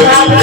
Yeah.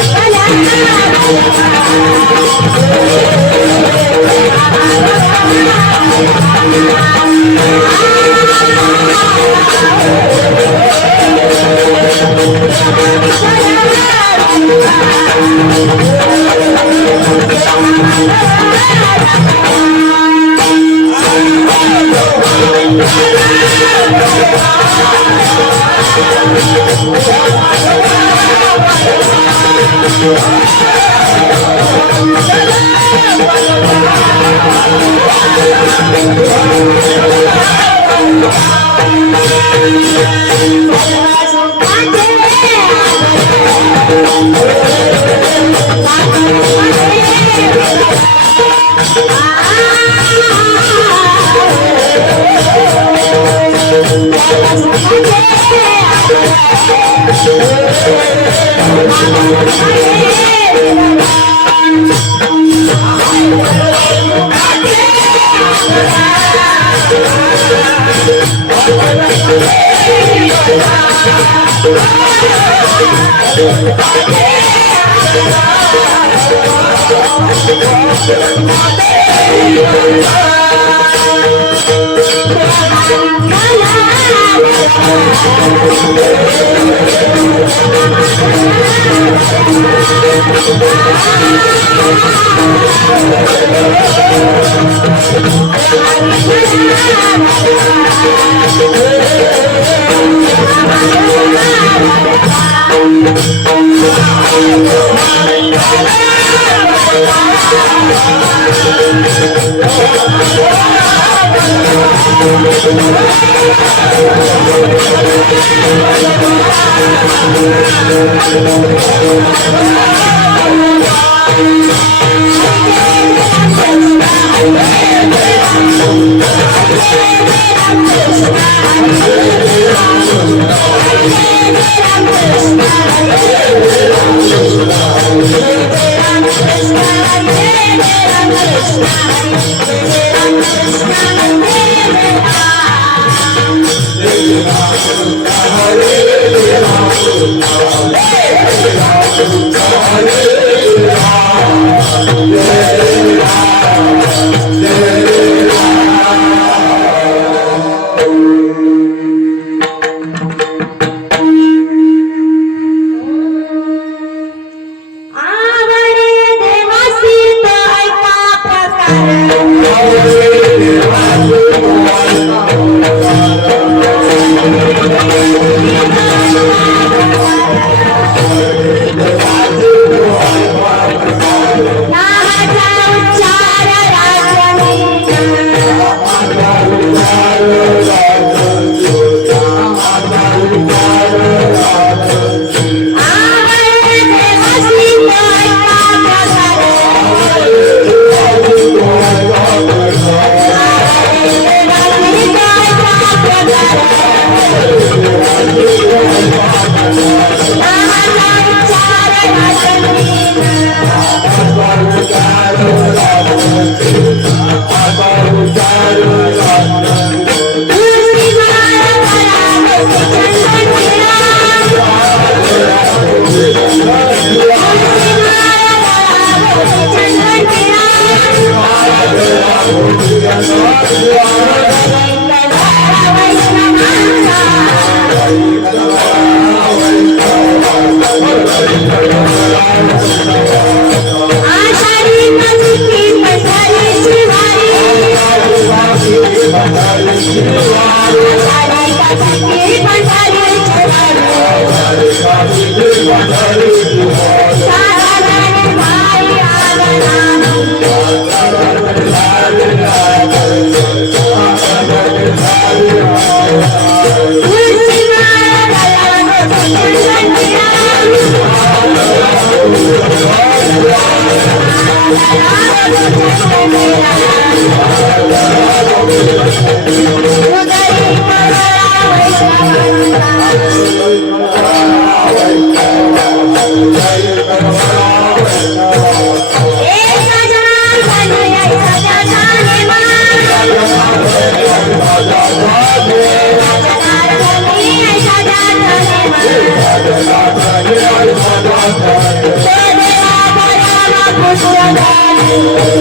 Bye.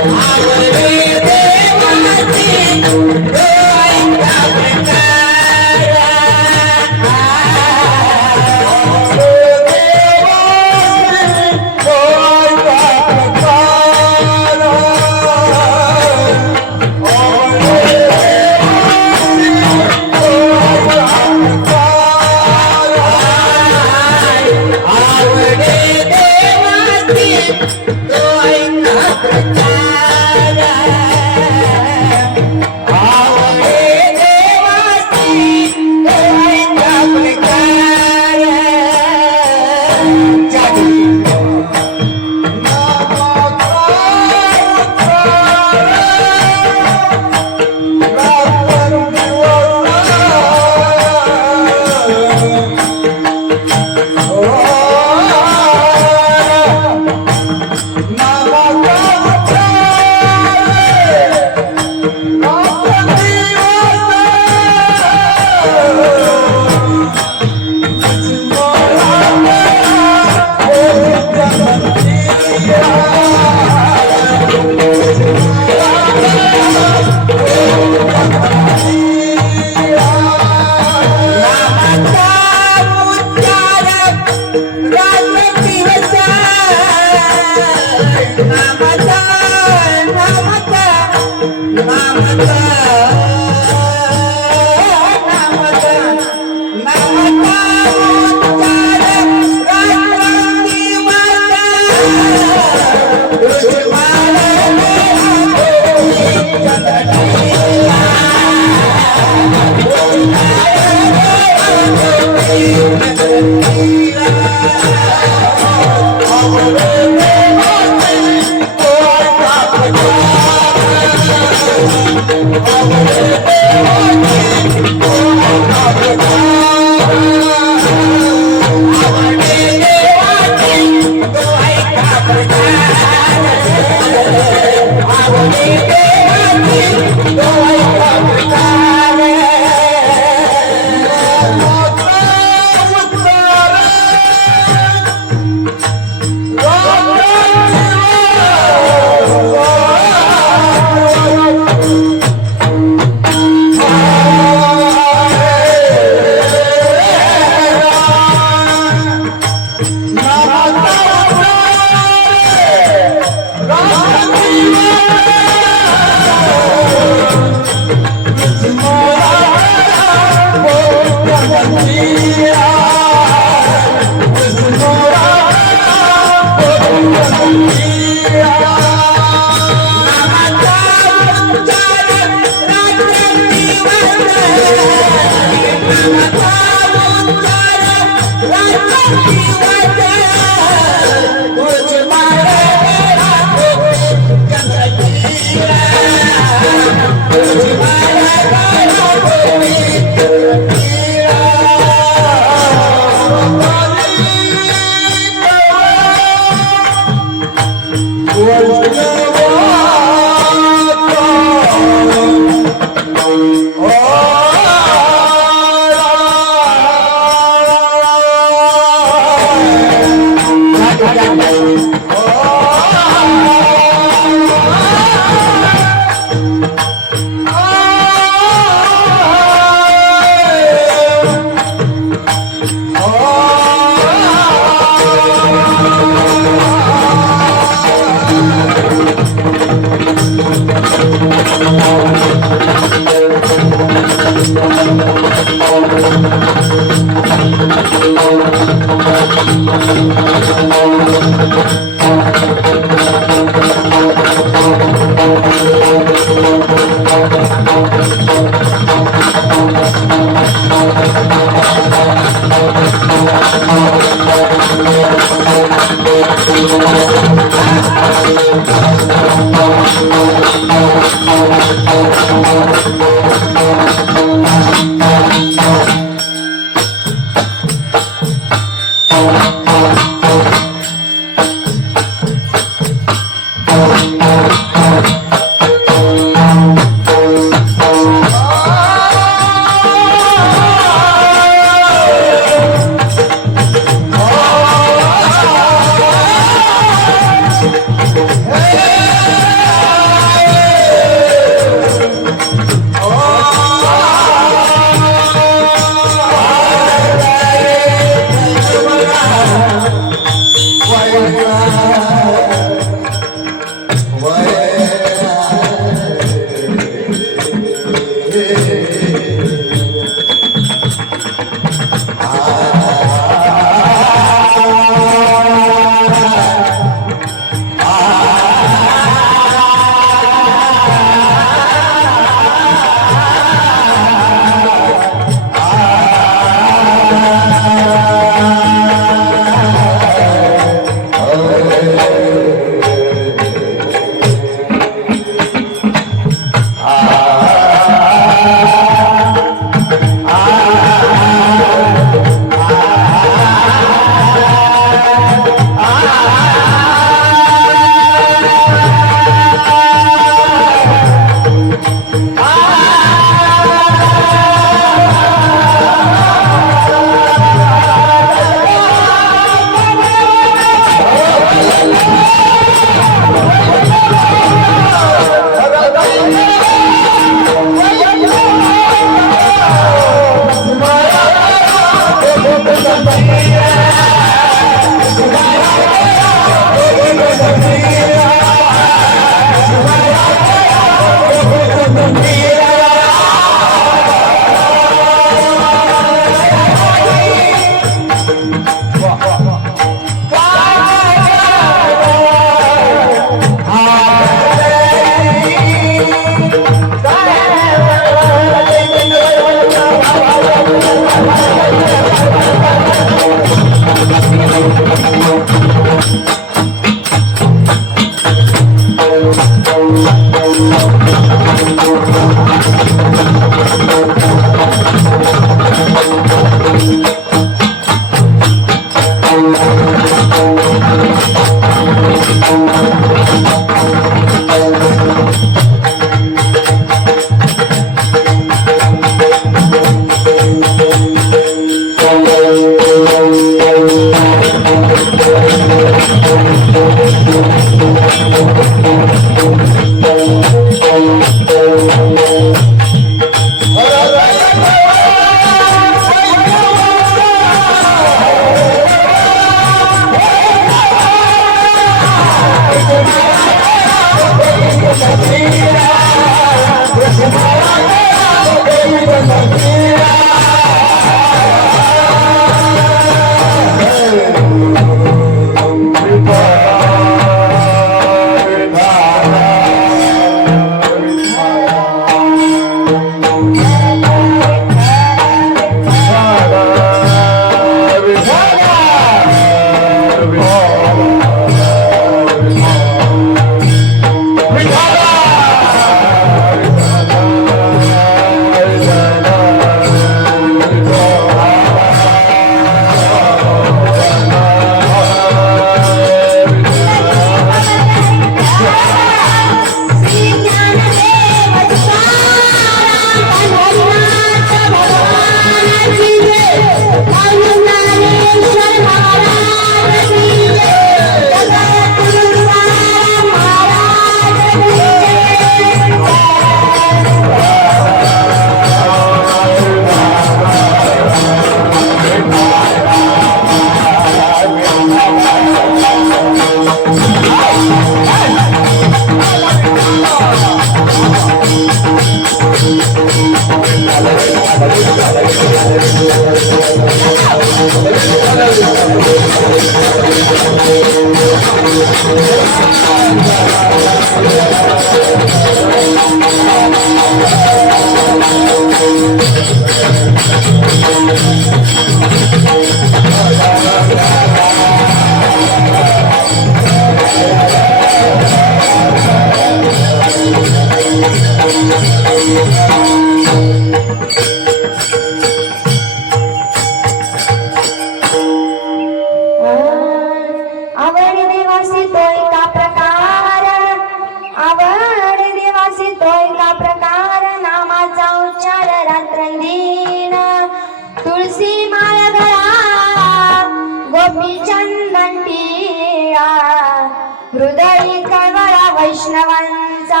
हृदयी कळवळा वैष्णवांचा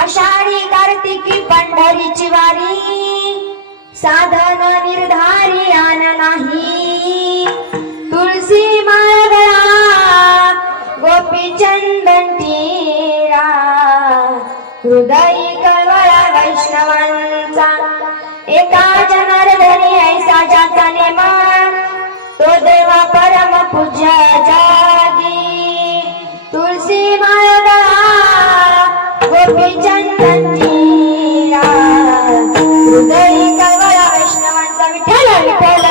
Ashadhi Kartiki पंढरीची वारी साधन निर्धारी आन नाही तुळसी माळगळा गोपीचंदन टिळा हृदयी कळवळा वैष्णवांचा एका जनार्दनी ऐसा ज्याचा नेमा तो देवा परम पूज्य जागी तुळसी माळगळा गोपीचंदन टिळा हृदयी कळवळा वैष्णवांचा विठ्ठल विठ्ठल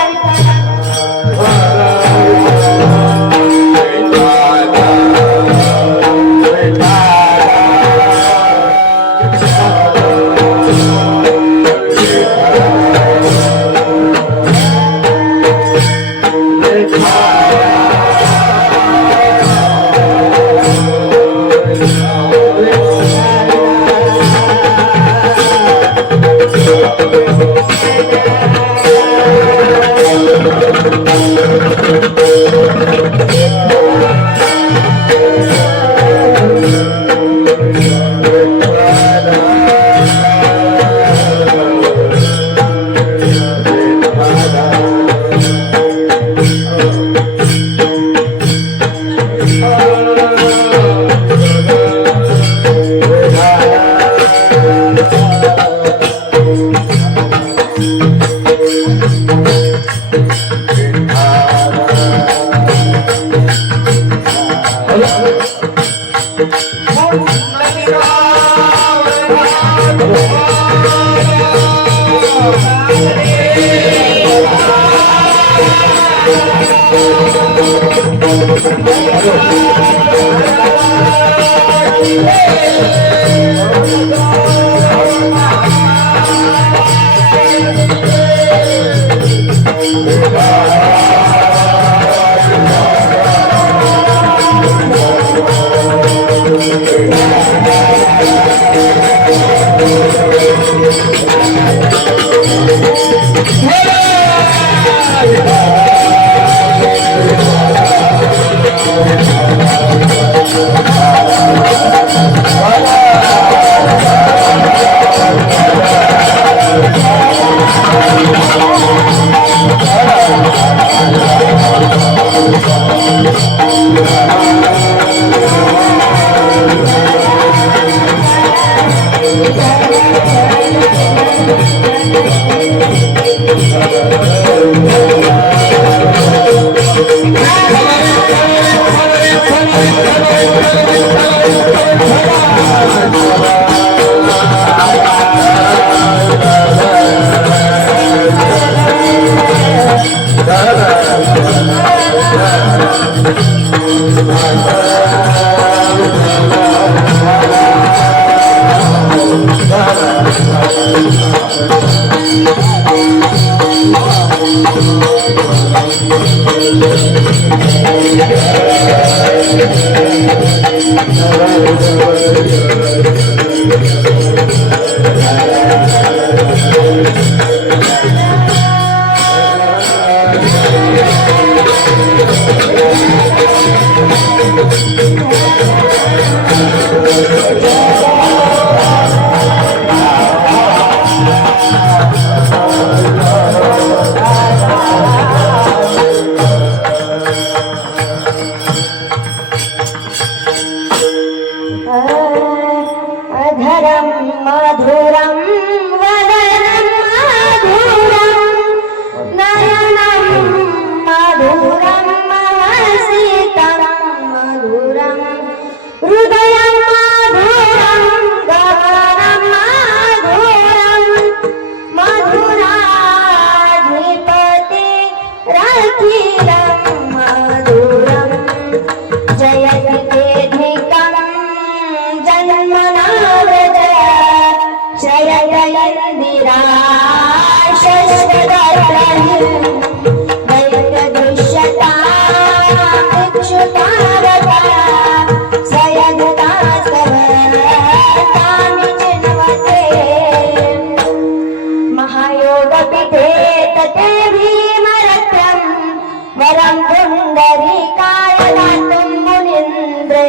वरं पुण्डरीकाय दातुं मुनीन्द्रे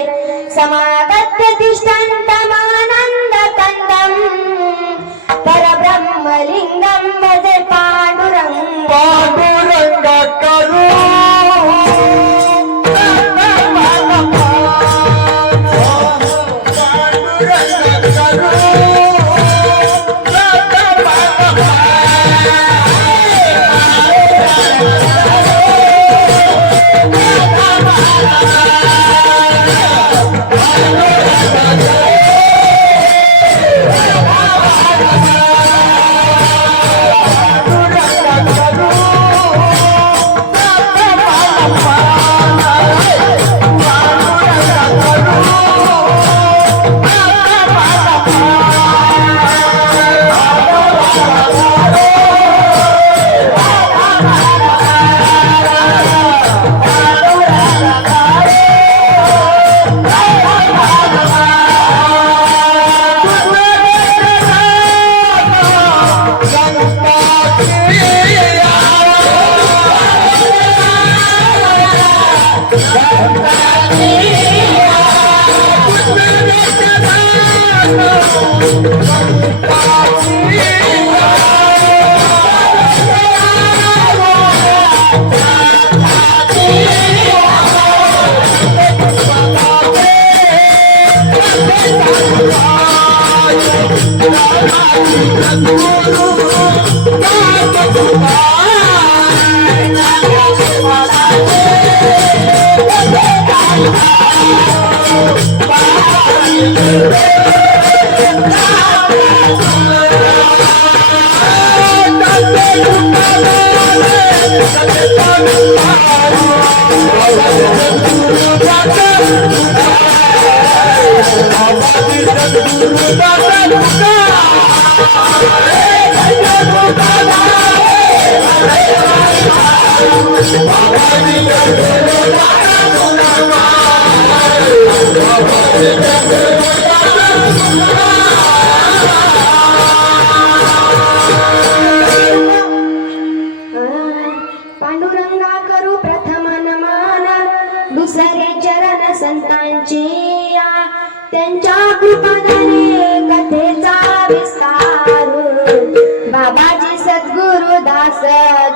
समागत्य तिष्ठन्तमानन्दकन्दम् परब्रह्मलिङ्गं भजे पांडुरंग पांडुरंगा करू प्रथम नमन दुसरे चरण संतांची त्यांच्या कृपाने कथेचा विस्तार बाबाजी सद्गुरु दास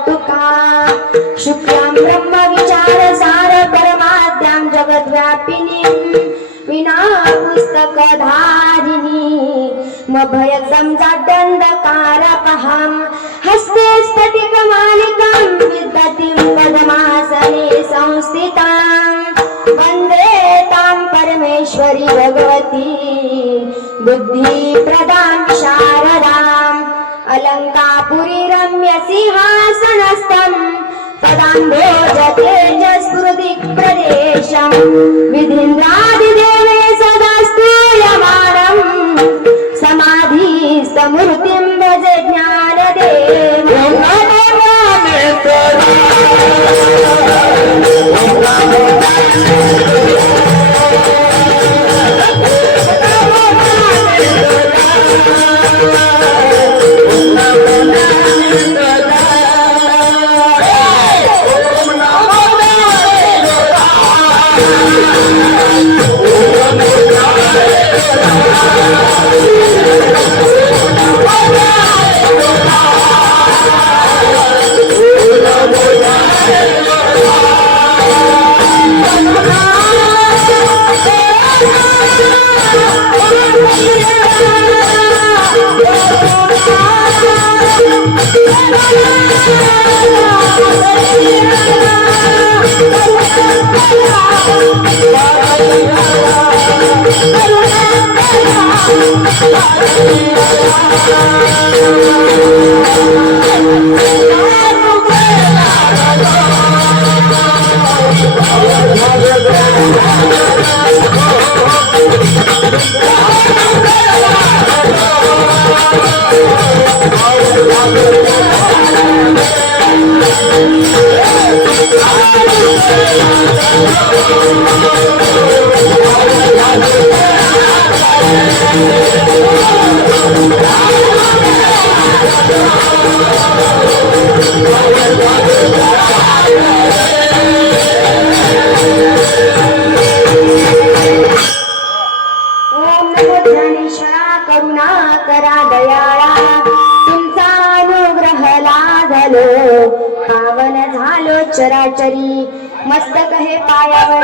तुका शुक्लां ब्रह्म विचार सार परमाद्यां जगद्व्यापिनी विना पुस्तक धारिणी मभय समजाड्यंधकार पहाम हस्ते स्फटिक मालिकां विदतीं पद्मासने संस्थितां वन्दे तां परमेश्वरी भगवती बुद्धि प्रदां शारदाम् अलंकापुरी रम्य सिंहासनस्थं पदाम्भोजतेजस्फुरति प्रदेशं विधीन्द्रादिदेवे सदा स्तूयमानं समाधिस्थमूर्तिं भजे ज्ञानदेवं ओम नमो ज्ञानेश्वरा करुणा करा दयाळा तुमचा अनुग्रह लाभलो पावन झालो चराचरी मस्तक हे पायावर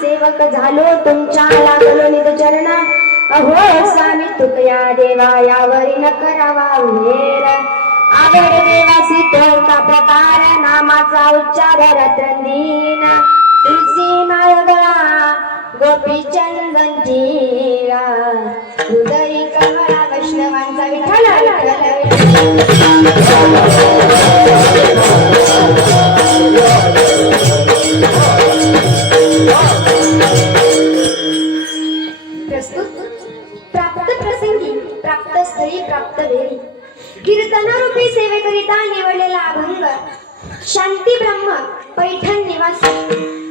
सेवक झालो तुमच्या लागलो निज चरणा अहो स्वामी तुकया देवा यावरी न करावा उमेर आवड देवासी तो का प्रकार नामाचा उच्चार रत्रंदीन तुलसी नायगळा गोपी चंदन टीळा हृदयी कमळा वैष्णवांचा विठ्ठल प्राप्त प्रसंगी प्राप्त स्थळी प्राप्त वेळी कीर्तनरूपी सेवेकरिता निवडलेला अभंग शांती ब्रह्म पैठण निवासी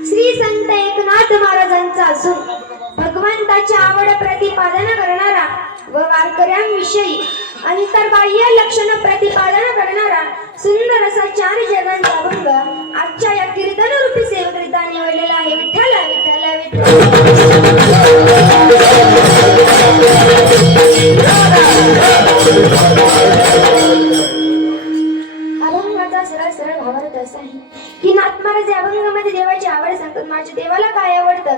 श्री संत एकनाथ महाराजांचा असून भगवंताची आवड प्रतिपादन करणारा व वारकऱ्यांविषयी अंतर्बाह्य लक्षण प्रतिपादन करणारा सुंदर असा 4 जगांचा अभंग आजच्या या कीर्तनरूपी सेवेकरिता निवडलेला आहे. विठ्ठल विठ्ठल अभंगाचा सरळ सरळ भावार्थ असा आहे की नाथ महाराज या अभंगामध्ये देवाची आवड सांगतात. माझ्या देवाला काय आवडतं?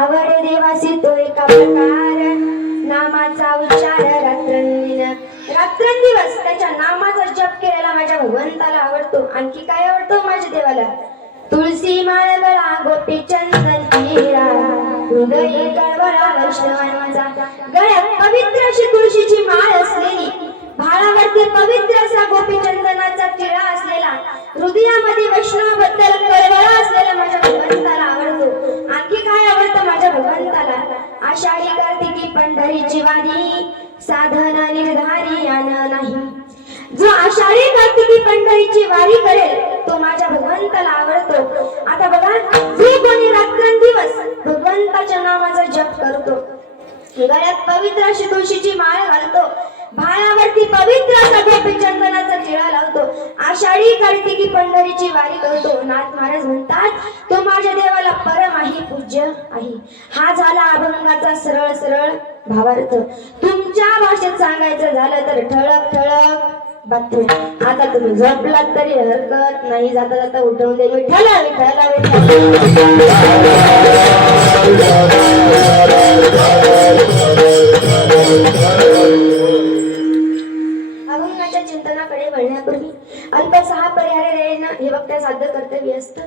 आवड देवासी तो एका प्रकार नामाचा उच्चार रात्रंदिवस त्याच्या नामाचा जप केलेला माझ्या भगवंताला आवडतो. आणखी काय आवडतो माझ्या देवाला? तुळसी माळ गळा गोपी चंदन टीळा हृदयी कळवळा वैष्णवांचा गळ्यात पवित्र अशी तुळशीची माळ असलेली भाळावरती पवित्र असा गोपी चंदनाचा टिळा असलेला हृदयामध्ये वैष्णवाबद्दल कळवळा असलेला माझ्या भगवंताला आवडतो. आणखी काय आवडतं माझ्या भगवंताला? आषाढी कार्तिकी पंढरीची वारी साधन निर्धारी आन नाही. जो आषाढी कार्तिकी पंढरीची वारी करेल तो माझ्या भगवंताला आवडतो. आता बघा, जो कोणी रात्रंदिवस भगवंताच्या नामाचा जप करतो, गळ्यात पवित्र अशी तुळशीची माळ घालतो, भाळावरती पवित्र असा गोपी चंदनाचा टिळा लावतो, आषाढी कार्तिकी पंढरीची वारी करतो, नाथ महाराज म्हणतात तो माझ्या देवाला परम आहे, पूज्य आहे. हा झाला अभंगाचा सरळ सरळ भावार्थ. तुमच्या भाषेत सांगायचं झालं तर ठळक ठळक बातम्या. आता तुम्ही झोपलात तरी हरकत नाही, जाता जाता उठवून दे विठ्ठल विठ्ठल अभंगाच्या चिंतनाकडे वळण्यापूर्वी अल्पसहा पर्याय हे वक्त्या साध्य कर्तव्य असतं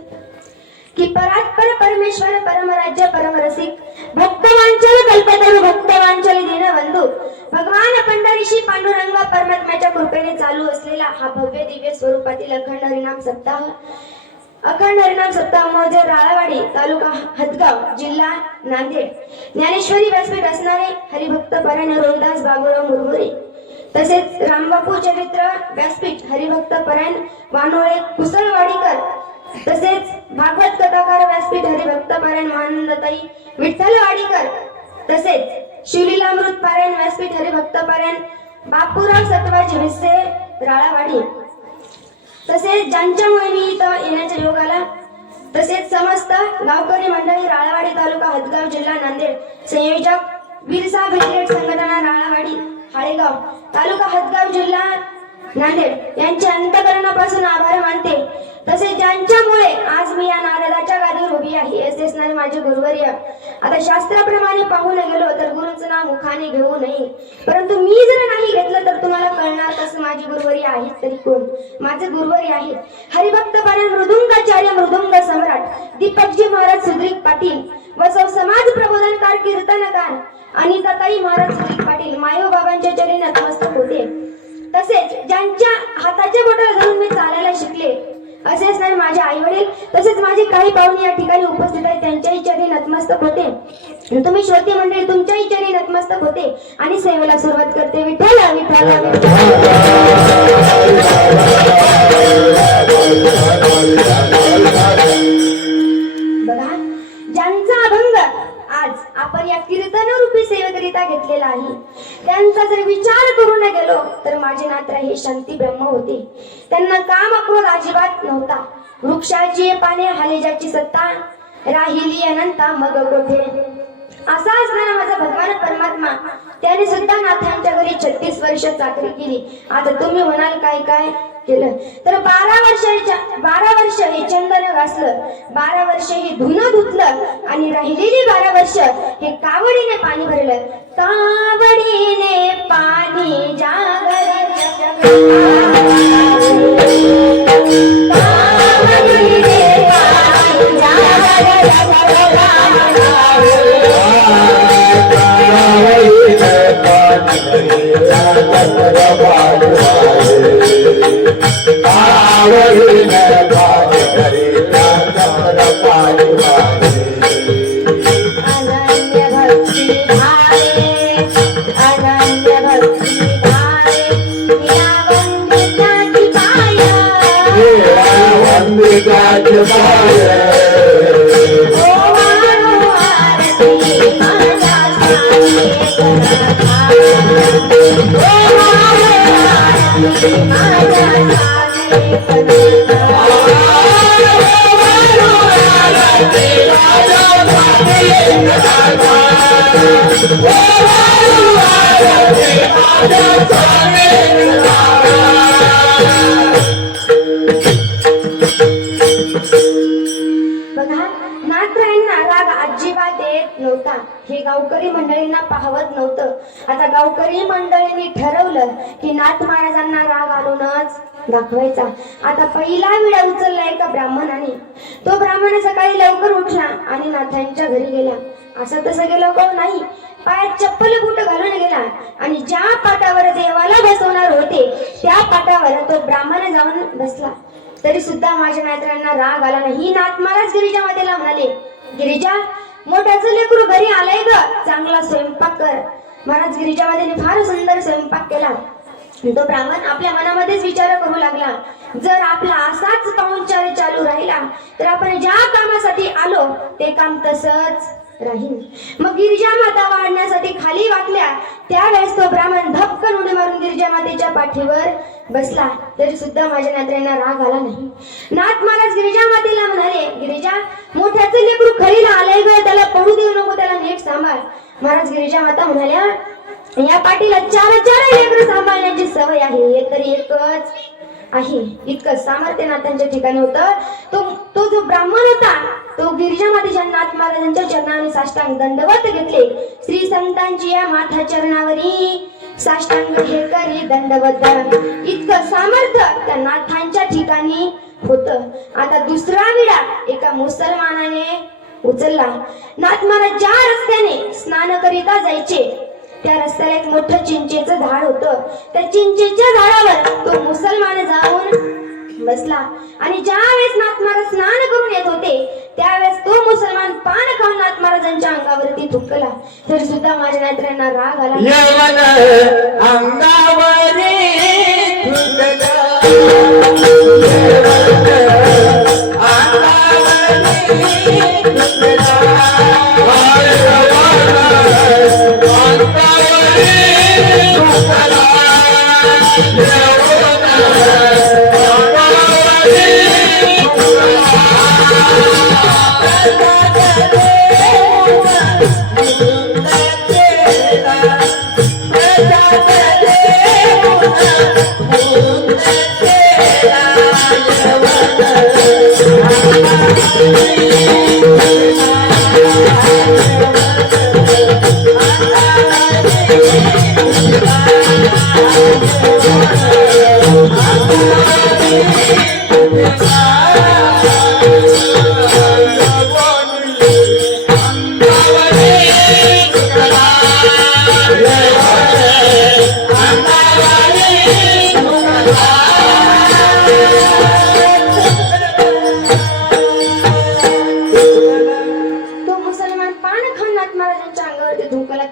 की परात्पर परमेश्वर परमराज्य परमरसिक भक्तवांचल कल्पतरू भक्तवांचल दीनबंधू भगवान पंढरीशी पांडुरंग परमात्म्याच्या कृपेने चालू असलेला हा भव्य दिव्य स्वरूपातील अखंड हरिनाम सप्ताह मौजे राळवाडी तालुका हदगाव जिल्हा नांदेड ज्ञानेश्वरी व्यासपीठ असणारे हरिभक्त परायण रोहिदास बाबूराव मुरमुरे तसेच रामबापू चरित्र व्यासपीठ हरिभक्त परायण वानोळे कुसळवाडीकर, तसेच भागवत कथाकार व्यासपीठ हरिभक्त परायण आनंदताई विठ्ठलवाडीकर, तसेच शिवलीलामृत पारायण व्यासपीठ हरिभक्त पारायण बापूराव सतवाजी भिसे राळावाडी, तसेच ज्यांच्यामुळे मी इथं येण्याच्या योग आला तसेच समस्त गावकरी मंडळी राळावाडी तालुका हदगाव जिल्हा नांदेड, संयोजक बिरसा ब्रिगेड संघटना राळावाडी हाळेगाव तालुका हदगाव जिल्हा नांदेड यांचे अंतःकरणापासून आभार मानते। तसेच ज्यांच्यामुळे आज मी या नारदाच्या गादीवर उभी आहे असे असणारे माझे गुरुवर्य। आता शास्त्राप्रमाणे पाहून गेलो तर गुरुचं नाव मुखाने घेऊ नये, परंतु मी जर नाही घेतलं तर तुम्हाला कळणार कसं माझे गुरुवर्य आहेत तरी कोण। माझे गुरुवर्य आहेत हरिभक्त पारायण मृदुंगाचार्य मृदुंग सम्राट दीपकजी महाराज सुद्रिक पाटील व समाज प्रबोधनकार कीर्तनकार अनिताताई महाराज सुद्रिक पाटील मायो बाबांच्या चरणी नतमस्तक होते। तसेच ज्यांच्या हाताच्या बोटाला धरून मी चालायला शिकले असे असणारे माझे आई वडील तसेच माझे काही पाहुणे या ठिकाणी उपस्थित आहेत त्यांच्याही चरणी नतमस्तक होते। तुम्ही श्रोते मंडळी तुमच्याही चरणी नतमस्तक होते आणि सेवेला सुरुवात करते। विठ्ठल विठ्ठल बघा, ज्यांचा अभंग आज आपण या कीर्तन रूपी सेवेकरिता घेतलेला आहे त्यांचा जर विचार करू न गेलो तर माझे नात्र हे शांती ब्रह्म होते। त्यांना काम क्रोध अजिबात नव्हता। वृक्षाची पाने हालेजाची सत्ता राहिली अनंता मग कोठे असा असणारा माझा भगवान परमात्मा त्याने सुद्धा नाथांच्या घरी 36 वर्ष चाकरी केली। आता तुम्ही म्हणाल काय काय केलं तर 12 वर्ष हे चंदन घासलं, 12 वर्ष हे धुणं धुतलं आणि राहिलेली 12 वर्ष हे कावडीने पाणी भरलं। कावडीने पाणी जागरे हे गावकरी मंडळींना पाहवत नव्हतं। आता गावकरी मंडळींनी ठरवलं की नाथ महाराजांना राग आणूनच दाखवायचा। आता पहिला विडा उचलला एका ब्राह्मणाने। तो ब्राह्मण सकाळी लवकर उठला आणि नाथांच्या घरी गेला। असं तसं गेलो का नाही, पायात चप्पल बूट घालून गेला आणि ज्या पाटावर देवाला बसवणार होते त्या पाटावर तो ब्राह्मण जाऊन बसला। तरी सुद्धा माझ्या नात्रांना राग आला नाही। नाथ महाराज गिरिजा मातेला म्हणाले, गिरिजा मोठ्याचं लेकरू घरी आलंय ग, चांगला स्वयंपाक कर। महाराज गिरिजा मातेने फार सुंदर स्वयंपाक केला। तो ब्राह्मण आपल्या मनामध्येच विचार करू लागला, जर आपला असाच पाहुणचार चालू राहिला तर आपण ज्या कामासाठी आलो ते काम तसंच राहील। मग गिरिजा माता वाढण्यासाठी खाली वाकल्या त्यावेळेस तो ब्राह्मण धपकन उडी मारून गिरिजा मातेच्या पाठीवर बसला। तरी सुद्धा माझ्या नात्यांना राग आला नाही। नाथ महाराज गिरिजा मातेला म्हणाले, गिरिजा मोठ्याचं लेकरू खरीला आलंय ग, त्याला पडू देऊ नको, त्याला नीट सांभाळ। महाराज गिरिजा माता म्हणाल्या, या पाठीला 4 लेकरं सांभाळण्याची सवय आहे, हे तरी एकच आहे। इतकं सामर्थ्य नाथांच्या ठिकाणी होतं। तो जो ब्राह्मण होता तो गिरिजा मातेच्या नाथ महाराजांच्या चरणावर साष्टांग दंडवत घेतले। श्री संतांची या माथा चरणावरी साष्टांग हे करी दंडवत। इतकं सामर्थ्य त्या नाथांच्या ठिकाणी होतं। आता दुसरा विडा एका मुसलमानाने उचलला। नाथ महाराज ज्या रस्त्याने स्नान करिता जायचे त्या रस्त्याला एक मोठं चिंचेचं झाड होतं। त्या चिंचेच्या झाडावर तो मुसलमान जाऊन बसला आणि ज्या वेळेस नाथ महाराज स्नान करून येत होते त्यावेळेस तो मुसलमान पान खाऊन नाथ महाराजांच्या अंगावरती थुंकला तरी सुद्धा माझ्या नात्र्यांना राग आला अंगावरी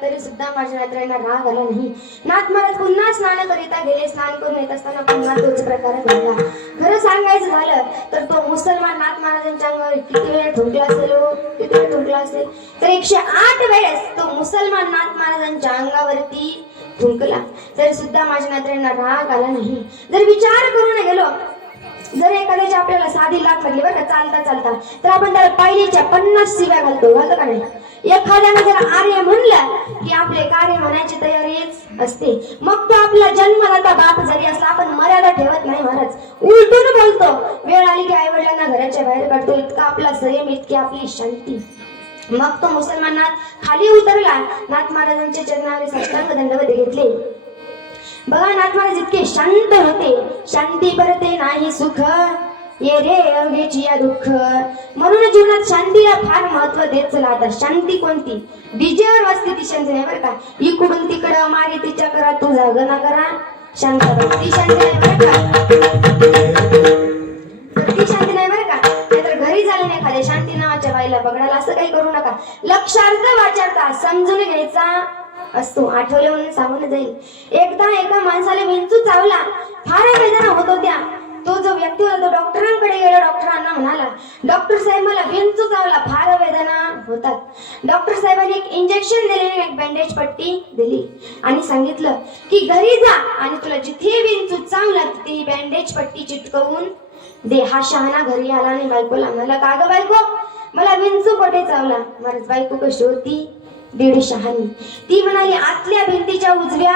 तरी सुद्धा माझ्या नात्र्यांना राग आला नाही. नाथ महाराज पुन्हा स्नान करिता गेले. स्नान करून येत असताना पुन्हा तोच प्रकार घडला. खरं सांगायचं झालं तर तो मुसलमान नाथ महाराजांच्या अंगावर किती वेळ ठोकला असेल किती वेळ ठोकला असेल तर 108 वेळेस तो मुसलमान नाथ महाराजांच्या अंगावरती थुंकला तरी सुद्धा माझ्या नात्र्यांना राग आला नाही. जर विचार करून गेलो जर एखाद्याची आपल्याला साधी लाख लागली बरं का चालता चालता तर आपण त्याला पायलीच्या 50 शिव्या घालतो का नाही. एखाद्याने जर आर्य म्हणलं की आपले कार्य होण्याची तयारीच असते. मग तो आपला जन्मदाता बाप जरी असला आपण मर्यादा ठेवत नाही महाराज. उलटून बोलतो. वेळ आली की आई वडिलांना घराच्या बाहेर काढतो. इतका आपला संयम इतकी आपली शांती. मग तो मुसलमानात खाली उतरला. नाथ महाराजांच्या चरणावर साष्टांग दंडवत घेतले. बघा नाथ महाराज इतके शांत होते. शांती परते नाही सुख ये रे अवघेची या दुःख. म्हणून जीवनात शांतीला फार महत्व देत चला. आता शांती कोणती डीजेवर वाजते ती शांती नाही बरं का. इकडून तिकडं मारी तिच्या करा तू जागना करा शांत ती शांती नाही बरं का. ती शांती नाही बरं का. नाहीतर घरी झाली नाही खाली शांती नावाच्या बाईला बघायला असं काही करू नका. लक्षार्थ वाचार्थ समजून घ्यायचा असतो. आठवले म्हणून सांगून जाईल. एकदा एका माणसाला विंचू चावला. फार वेदना होत होत्या. तो जो व्यक्ती होता तो डॉक्टरांकडे गेला. डॉक्टरांना म्हणाला डॉक्टर साहेब मला विंचू चावला फार वेदना होतात. डॉक्टर साहेबांनी एक इंजेक्शन दिले एक बँडेज पट्टी दिली आणि सांगितलं की घरी जा आणि तुला जिथे विंचू चावला ती बँडेज पट्टी चिटकवून दे. हा शहाणा घरी आला आणि बायकोला म्हणाला का ग बायको मला विंचू कोठे चावला. महाराज बायको कशी होती दीड शहाणी. ती म्हणाली आतल्या भिंतीच्या उजव्या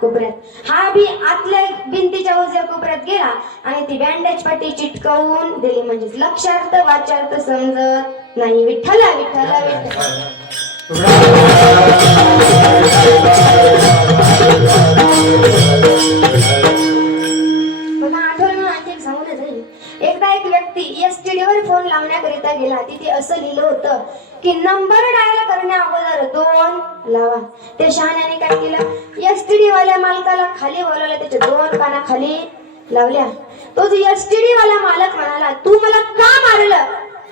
कोपऱ्यात. हा बी आतल्या भिंतीच्या उजव्या कोपऱ्यात गेला आणि ती बँडेज पट्टी चिटकवून दिली. म्हणजे लक्षार्थ वाचार्थ समजत नाही. विठ्ठला विठ्ठला विठ्ठला. बघा आठवण आणखी एक सांगून जाईल. एकदा एक व्यक्ती एसटीडी वर फोन लावण्याकरिता गेला. तिथे असं लिहिलं होतं की नंबर डायल करण्या अगोदर 2 लावा. त्या शहाण्याने काय केलं एसटीडी वाल्या मालकाला खाली बोलवलं. त्याच्या 2 काना खाली लावल्या. तो जो एसटीडी वाला मालक म्हणाला तू मला का मारलं.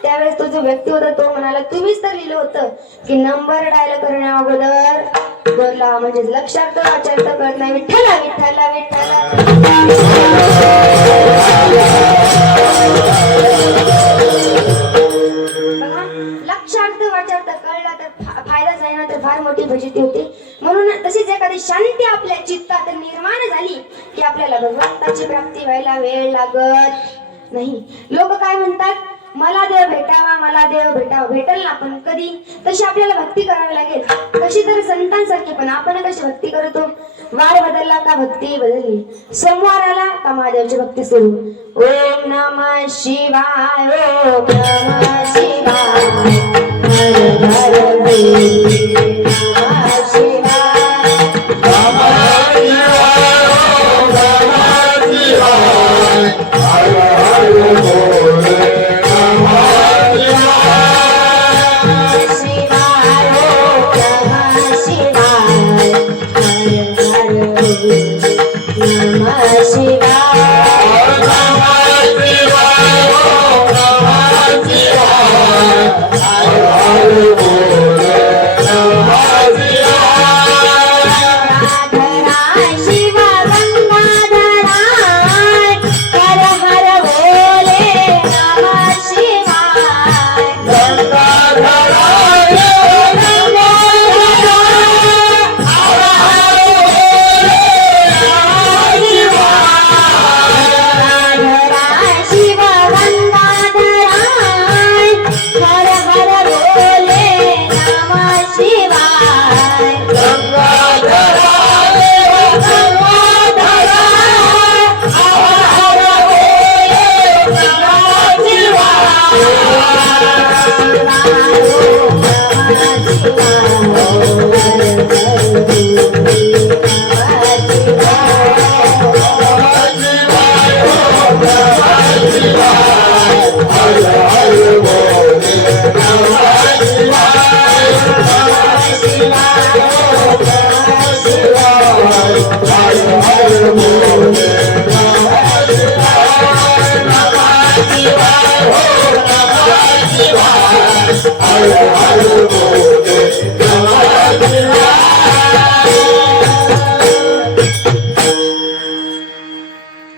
त्यावेळेस तो जो व्यक्ती होता तो म्हणाला तुम्हीच तर लिहिलं होतं की नंबर डायल करण्या अगोदर 2 लावा. म्हणजे लक्षार्थ वाचार्थ कळत नाही. विठ्ठला विठ्ठला विठ्ठला. लक्षार्थ वाचार्थ कळला तर फायदा झाला तर फार मोठी फजिती होते. म्हणून तशीच एखादी शांती आपल्या चित्तात निर्माण झाली की आपल्याला भगवंताची प्राप्ती व्हायला वेळ लागत नाही. लोक काय म्हणतात मला देव भेटावा मला देव भेटावा. भेटल ना पण कधी तशी आपल्याला भक्ती करावी लागेल. कशी तर संतांसारखी. पण आपण कशी भक्ती करतो. वार बदलला का भक्ती बदलली. सोमवार आला का महादेवची भक्ती सुरू. ओम नमः शिवाय ओम नमः शिवाय हर हर नमः शिवाय नमः शिवाय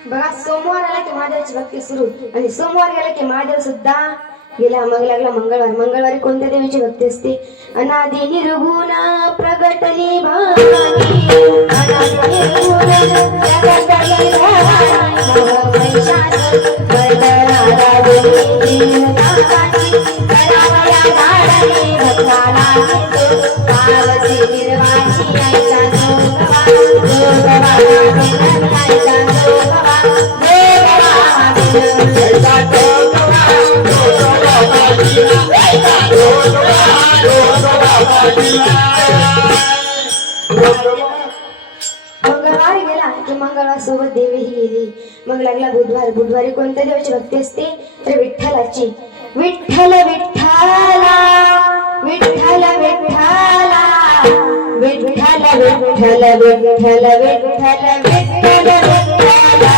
बघा सोमवार आला की महादेवाची भक्ती सुरू आणि सोमवार गेला की महादेव सुद्धा गेला. मग लागला मंगळवार. मंगळवारी कोणत्या देवीची भक्ती असते? अनादि निर्गुण प्रगटली भानी, अनादि निर्गुण प्रगटली भानी, महिषास मर्दनाला देवी दीनदासी, करावया धाडणी भक्ताला हिंदू, पावसी निर्वाची आईचा जोगवा, जोगवा विनमी आईचा जोगवा, जोगवा विनमी आईचा जोगवा, मंगळवार गेला की मंगळवार सोबत देवी ही गेली. मग लागला बुधवार. बुधवारी कोणत्या देवाची भक्ती असते? तर विठ्ठलाची. विठ्ठल विठ्ठला विठ्ठल विठ्ठला विठ्ठल विठ्ठल विठ्ठल विठ्ठल विठ्ठल विठ्ठला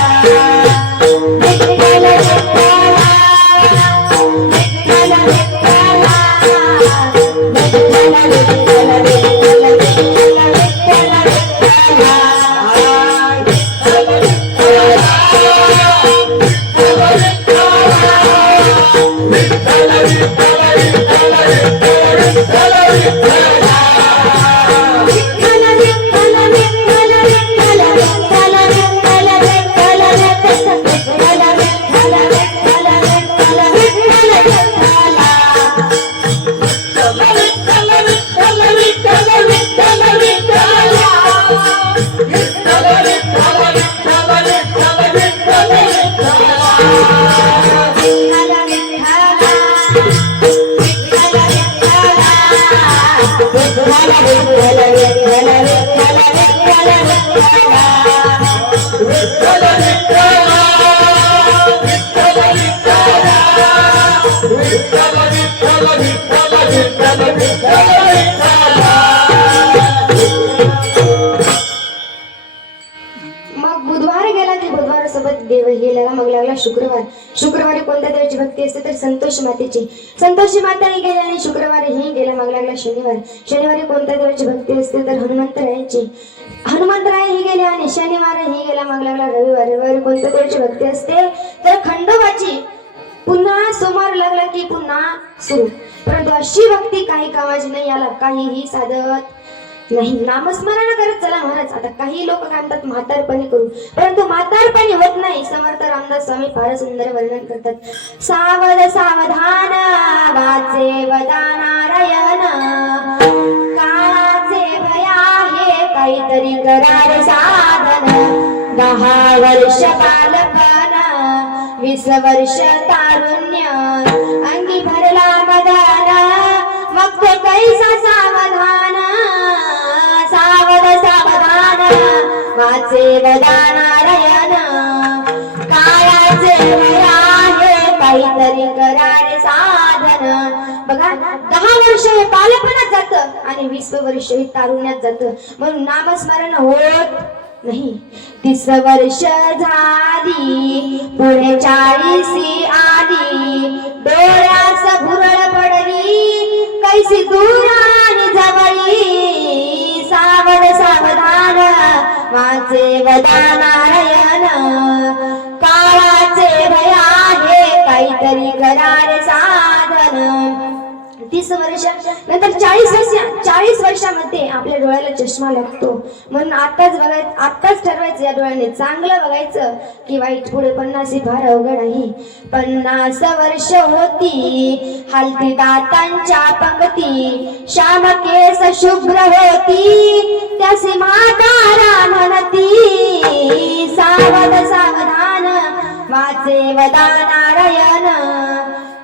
मग लागला शुक्रवार. शुक्रवारी कोणत्या देवाची भक्ती असते? तर संतोषी मातेची. संतोषी माता ही गेली आणि शुक्रवारी ही गेला. मग लागला शनिवार. शनिवारी कोणत्या देवाची भक्ती असते? तर हनुमंतरायांची. हनुमंतराय ही गेले आणि शनिवार ही गेला. मग लागला रविवार. रविवारी कोणत्या देवाची भक्ती असते? तर खंडोबाची. पुन्हा सोमवार लागला की पुन्हा सुरू. परंतु अशी भक्ती काही कामाची नाही, याला काहीही साधत नाही. नामस्मरण करत चला महाराज. आता काही लोक काय म्हणतात म्हातारपणी करू, परंतु म्हातारपणी होत नाही. समर्थ रामदास स्वामी फार सुंदर वर्णन करतात. सावध सावधान वाचे वदा नारायण, काळाचे भय आहे काहीतरी करार साधन. 10 वर्ष बालपण 20 वर्ष तारुण्य, अंगी भरला मदान मग तो कैसा सावधान. सावध सावधान वाचे वदा नारायण, काळाचे भय आहे काहीतरी करार साधन. बघा 10 वर्ष हे बालपणात जातं आणि 20 वर्ष हे तारुण्यात जातं. म्हणून नामस्मरण होत नाही. 30 वर्ष झाली पुढे 40 आली, डोळ्यास भुरळ पडली कैसी दूर आणि जवळी. सावध सावधान वाचे वदा नारायण, काळाचे भय आहे काहीतरी करार साधन. 30 वर्ष नंतर 40 वर्षामध्ये आपल्या डोळ्याला चष्मा लागतो. म्हणून आताच ठरवायचं या डोळ्याने चांगलं बघायचं की वाईट. पुढे 50 फार अवघड आहे. 50 वर्ष होती हलती दातांच्या पंक्ती, श्याम केस शुभ्र होती त्यासी म्हातारा म्हणती. सावध सावधान वाचे वदा नारायण,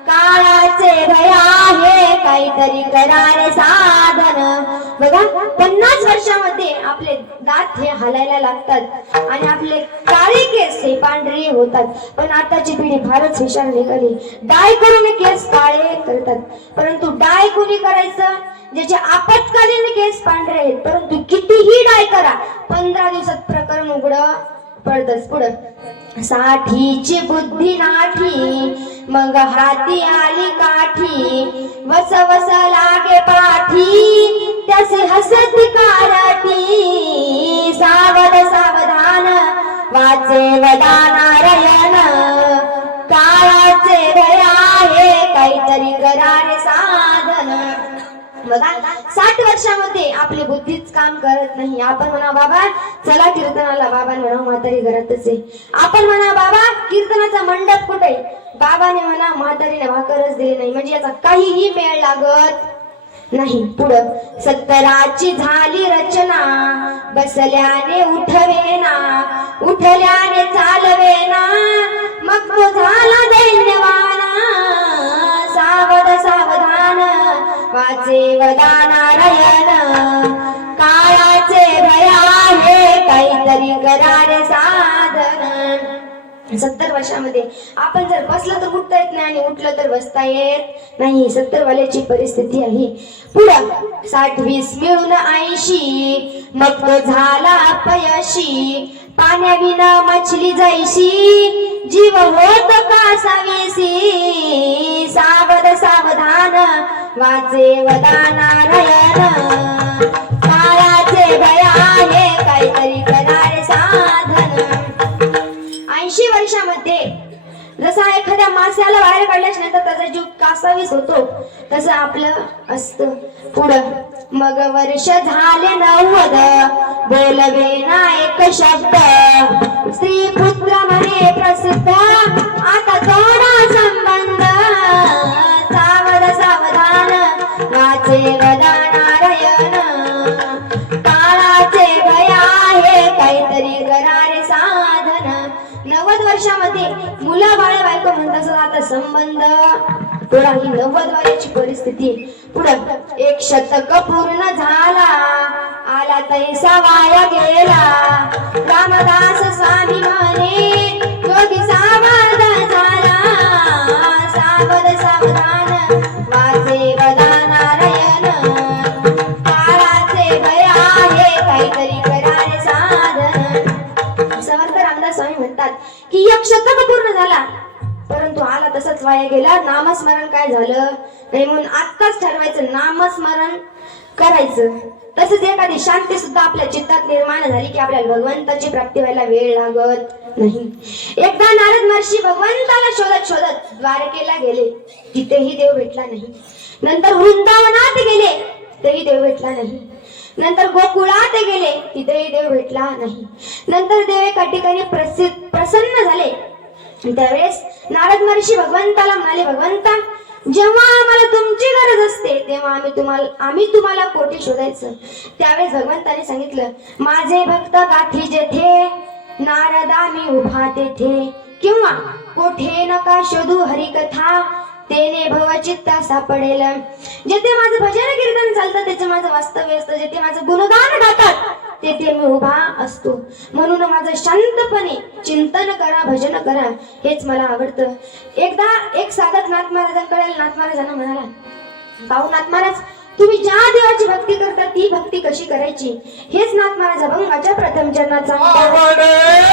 काळाचे भय आहे काहीतरी करार साधन. बघा 50 वर्षामध्ये आपले दात हे हलायला लागतात आणि आपले काळे केस हे पांढरे होतात. पण आताची पिढी फारच हुशार निघाली. डाय करून केस काळे करतात. परंतु डाय कोणी करायचं? ज्याचे आपत्कालीन केस पांढरे आहेत. परंतु कितीही डाय करा 15 दिवसात प्रकरण उघड पडतच. पुढं 60ची बुद्धी नाठी मग हाती आली काठी वस वस लागे पाठी त्यासे हसती काराटी सावध सावधान वाचे वदा नारायण काळाचे भय आहे काहीतरी करारे साधन बघा 60 वर्षामध्ये आपली बुद्धीच काम करत नाही आपण म्हणा बाबा चला कीर्तनाला बाबा म्हणा म्हातारी घरातच आहे आपण म्हणा बाबा कीर्तनाचा मंडप कुठे बाबाने म्हणा म्हातारीने भाकरच दिली नाही म्हणजे याचा काहीही मेळ लागत नाही पुढं 70ची झाली रचना बसल्याने उठवेना उठल्याने चालवेना मग तो झाला दैन्यवाना सावध सावधान वाचे वदा नारायण काळाचे भय आहे काहीतरी करारे साधन 70 वर्षामध्ये आपण जर बसलं तर उठता येत नाही आणि उठलं तर बसता येत नाही 70 वाल्याची परिस्थिती आहे पुढं 60-20 मिळून 80 मग तो झाला अपयशी पाण्याविना मछली जायशी जीव होत कासावीसी सावध सावधान वाचे वदा नारायण काळाचे भय आहे काहीतरी करारे साधन 80 वर्षामध्ये जसा एखाद्या मास्याला बाहेर काढल्याच नंतर त्याचा जीव कासावीस होतो तसं आपलं असतं पुढं मग वर्ष झाले 90 बोलवे ना एक शब्द स्त्री पुत्र म्हणे प्रसिद्ध आता थोडा संबंध सावध सावधान वाचे वदा नारायण काळाचे भय आहे काहीतरी करारे साधन 90 वर्षामध्ये मुलं बाळ बायको म्हणतात आता संबंध थोडा ही 90 वाल्याची परिस्थिती पुढं 1 शतक पूर्ण झाला आला तैसा वाया गेला रामदास स्वामी म्हणे योगी सावध झाला सावध सावधान वाचे वदा नारायण काळाचे भय आहे काहीतरी करारे साधन समर्थ रामदास स्वामी म्हणतात की 1 शतक पूर्ण झाला परंतु आला तसंच वाया गेला नामस्मरण काय झालं नाही म्हणून आत्ताच ठरवायचं नामस्मरण करायचं तसंच एखादी शांती सुद्धा आपल्या चित्तात निर्माण झाली की आपल्याला भगवंताची प्राप्ती व्हायला वेळ लागत नाही एकदा नारद महर्षी भगवंताला शोधत शोधत द्वारकेला गेले तिथेही देव भेटला नाही नंतर वृंदावनात गेले तेही देव भेटला नाही नंतर गोकुळात गेले तिथेही देव भेटला नाही नंतर देव एका ठिकाणी प्रसन्न झाले त्यावेळेस नारद महर्षी भगवंताला म्हणाले भगवंता जेव्हा आम्हाला तुमची गरज असते तेव्हा आम्ही तुम्हाला कोठे शोधायचं त्यावेळेस भगवंताने सांगितलं माझे भक्त गाठी जेथे नारदा मी उभा तेथे किंवा कोठे नका शोधू हरिकथा तेने भवचित्ता सापडेल जेथे माझं भजन कीर्तन चालतं त्याचे माझं वास्तव्य असतं जेथे माझं गुणगान गातात तेथे मी उभा असतो म्हणून माझं शांतपणे चिंतन करा भजन करा हेच मला आवडतं एकदा एक साधक नाथ महाराजांकडे नाथ महाराजांना म्हणाला भाऊ नाथ महाराज तुम्ही ज्या देवाची भक्ती करता ती भक्ती कशी करायची हेच नाथ महाराज अभंगाच्या प्रथम चरणात सांगतात